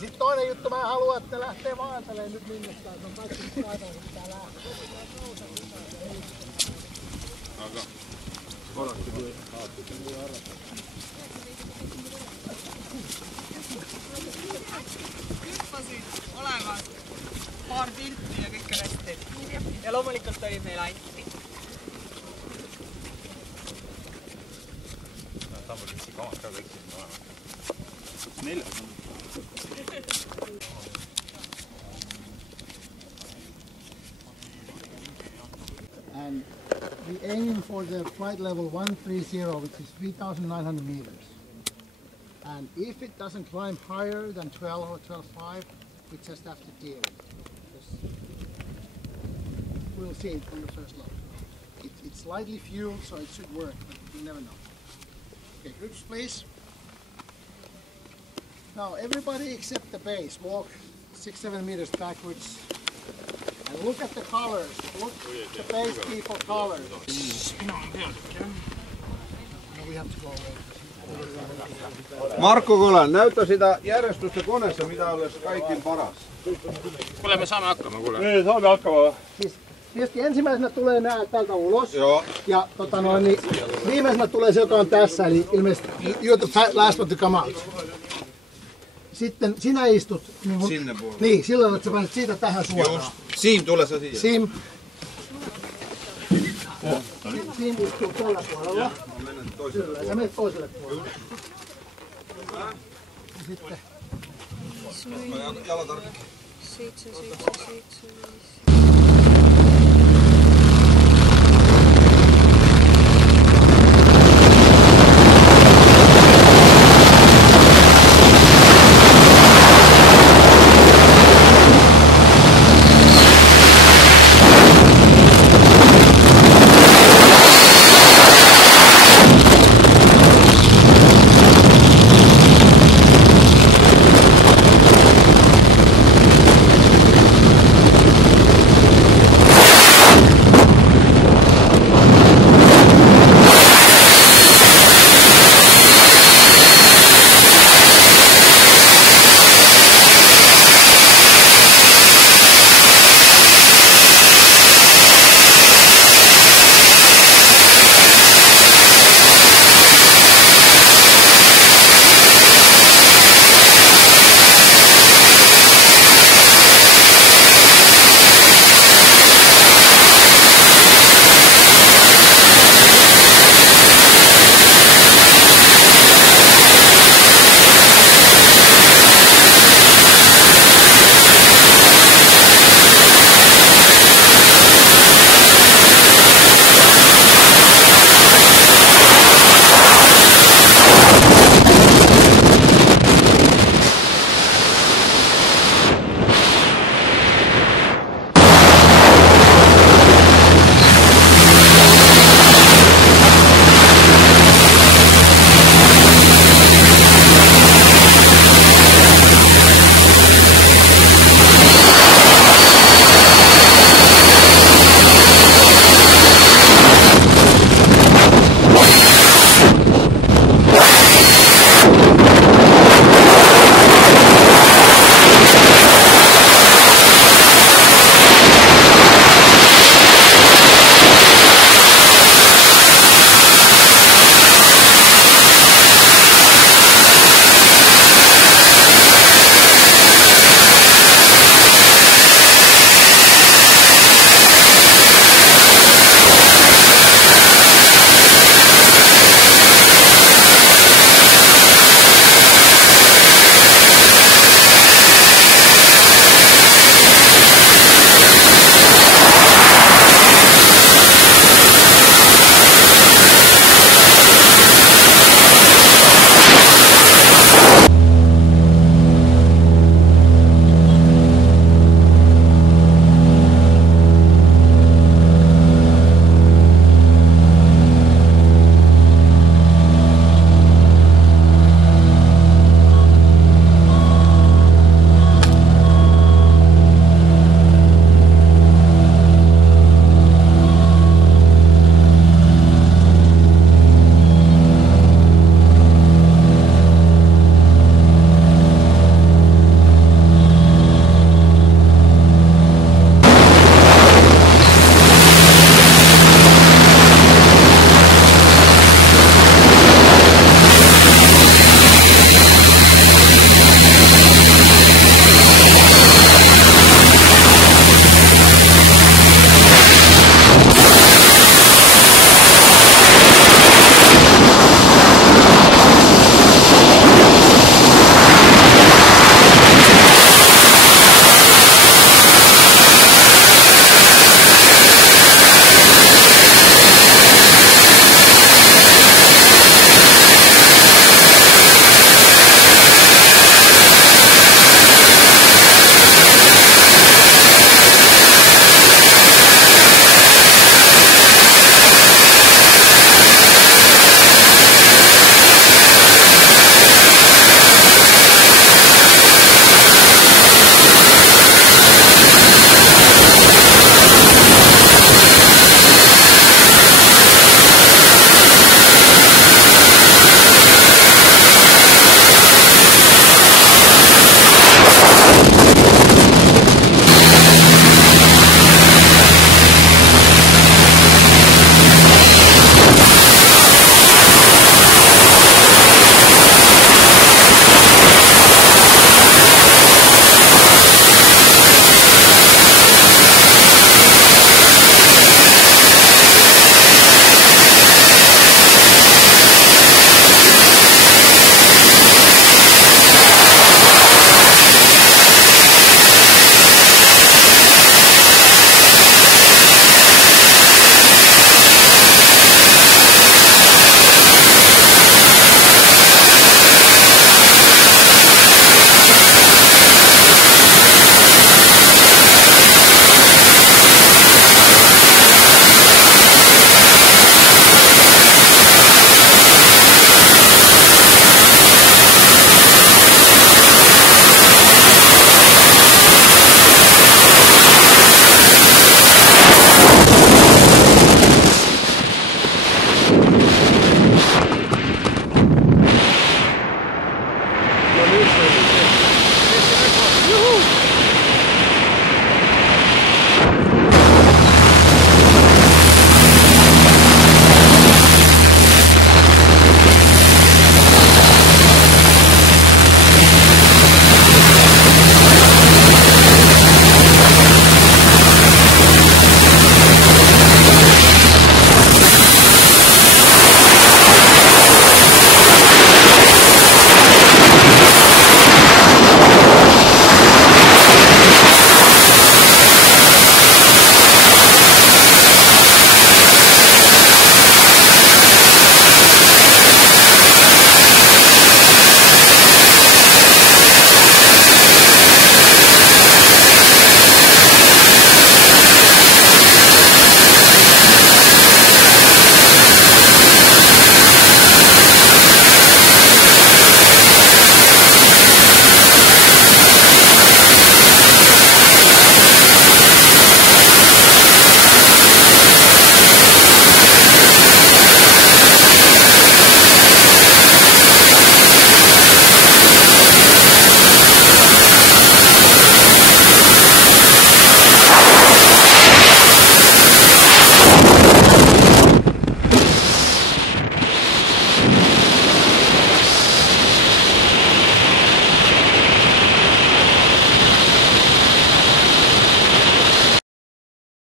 Sitten toinen juttu, mä haluan, että ne lähtee vaanteleen nyt minnekään. Se on kaikki nyt paikalla, kun pitää lähteä. Hüppasin olemaan paar tiltti ja kõik resti. Ja loomulikult oli meil Antti. Tamburitsi kaamad ka kõik siin olema. Neljas on. And we aim for the flight level 130, which is 3,900 meters. And if it doesn't climb higher than 12 or 12.5, we just have to deal it. We'll see it on the first load. It's slightly fueled, so it should work, but you never know. Okay, groups, please. Now, everybody except the base, walk 6-7 meters backwards. And look at the colors. Look at the base people colors. No, we have to go away. Markku Kolan, näytä sitä järjestystä koneessa, mitä olisi kaikkein paras. Kuule, me saamme hakkama, kuule. Niin, saamme hakkama. Siis tietysti ensimmäisenä tulee nää täältä ulos. Joo. Ja niin, viimeisenä tulee se, joka on tässä, eli ilmeisesti you're the last one to come out. Sitten sinä istut niin sinne puolelle. Niin, silloin että sä panet siitä tähän suoraan. Just. Siim, tule sä siihen. Siim. Siim istuu tällä puolella. Kyllä, sä menet toiselle puolelle. Ja sitten. Jalatarkki. 7, 7, 7, 5.